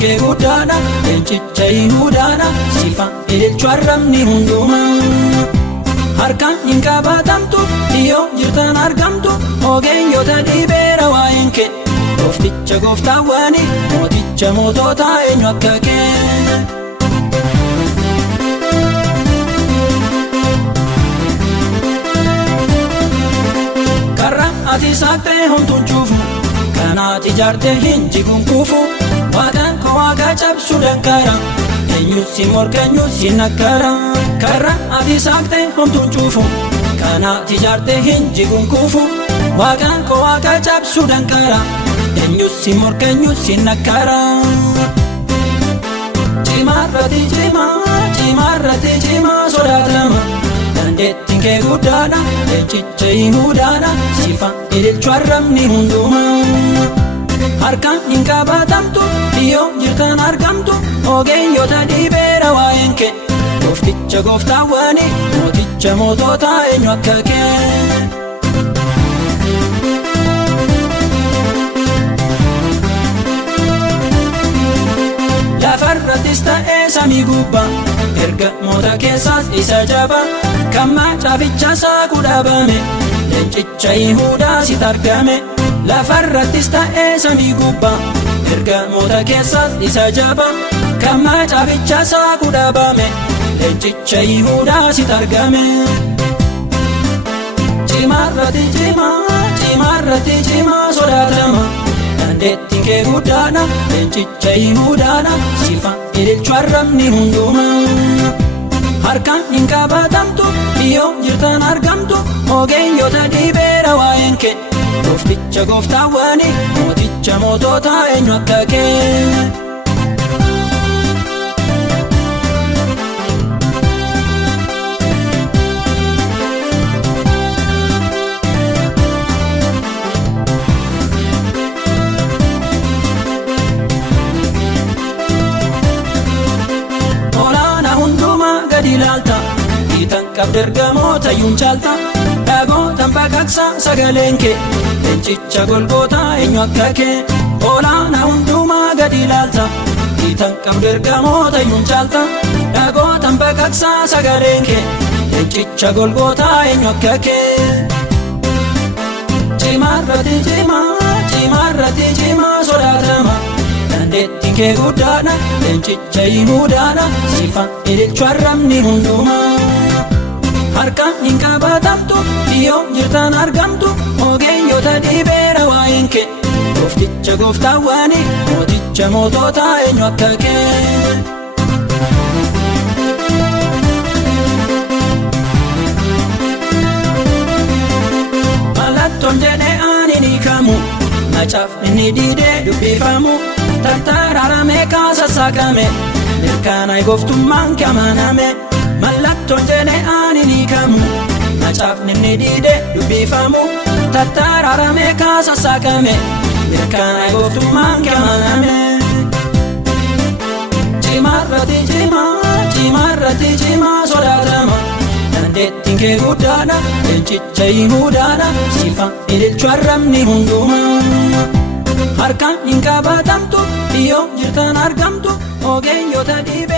kee guddaadha leencicha Yihuudaadha sifa ililchu arrabni hundumaa. Harkaan hin qabatamtu yoo jirtan argamtu ogeeyyoota dhibeera waa'een kee goofticha gooftaawwani mooticha mootota eenyu akka kee. Karra ati saaqtee homtuun cuufu kan ati ijaarte hin jiguun kuufu Waaqaan koo Waaqa cabsuu danqara eenyus si morka eenyus si nakkara. Karra ati saaqtee homtuun cuufu kan ati ijaarte hin jiguun kuufu Waaqaan koo Waaqa cabsuu danqara eenyus si morka eenyus si nakkara. Cimaarratti cimaa sodaatama dandeettiin kee guddaadha leencicha Yihuudaadha sifa ililchu arrabni hundumaa. Harkaan hin qabatamtu yoo jirtan argamtu ogeeyyoota dhibeera waa'een kee goofticha gooftaawwani mooticha mootota eenyu akka kee. Lafarrattis ta'ee samii gubbaa ergamoota keessaas isa jabaa kan macaaficha saaquu dhabame leencicha Yihuudaa sitti argame. Lafarrattis ta'ee samii gubbaa ergamoota keessaas isa jabaa kan macaaficha saaquu dhabame leencicha Yihuudaa sitti argame. Cimaarratti cimaa sodaatama dandeettiin kee guddaadha leencicha Yihuudaadha sifa ililchu arrabni hundumaa. Harkaan hin qabatamtu yoo jirtan argamtu ogeeyyoota dhibeera waa'een kee goofticha gooftaawwani mooticha mootota eenyu akka kee. Ilaalta hiitan qabda ergamoota yuun caalta dhagootan baqaqsa sagaleen kee leencicha Golgootaa eenyu akka kee. Olaanaa hundumaa gadi ilaalta hiitan qabda ergamoota yuun caalta dhagootan baqaqsa sagaleen kee leencicha Golgootaa eenyu akka kee. Cimaarratti cimaa sodaatama dandeettiin kee guddaadha leencicha Yihuudaadha sifa ililchu arrabni hundumaa. Harkaan hin qabatamtu yoo jirtan argamtu ogeeyyoota dhibeera waa'een kee goofticha gooftaawwani mooticha mootota eenyu akka kee. Mallattoon jedhee ani ni kamu macaafni ni diidee dubbifamu tartaraaramee kaasa saaqame mirkaana gooftummaan kee amaname. Mallattoon jedhee ani ni kamu macaafni ni diidee dubbifamu tartaraaramee kaasa saaqame mirkaana gooftummaan kee amaname. Cimaarratti cimaa sodaatama dandeettiin kee guddaadha leencicha Yihuudaadha sifa ililchu arrabni hundumaa. Harkaan hin qabatamtu yoo jirtan argamtu ogeeyyoota dhibeera.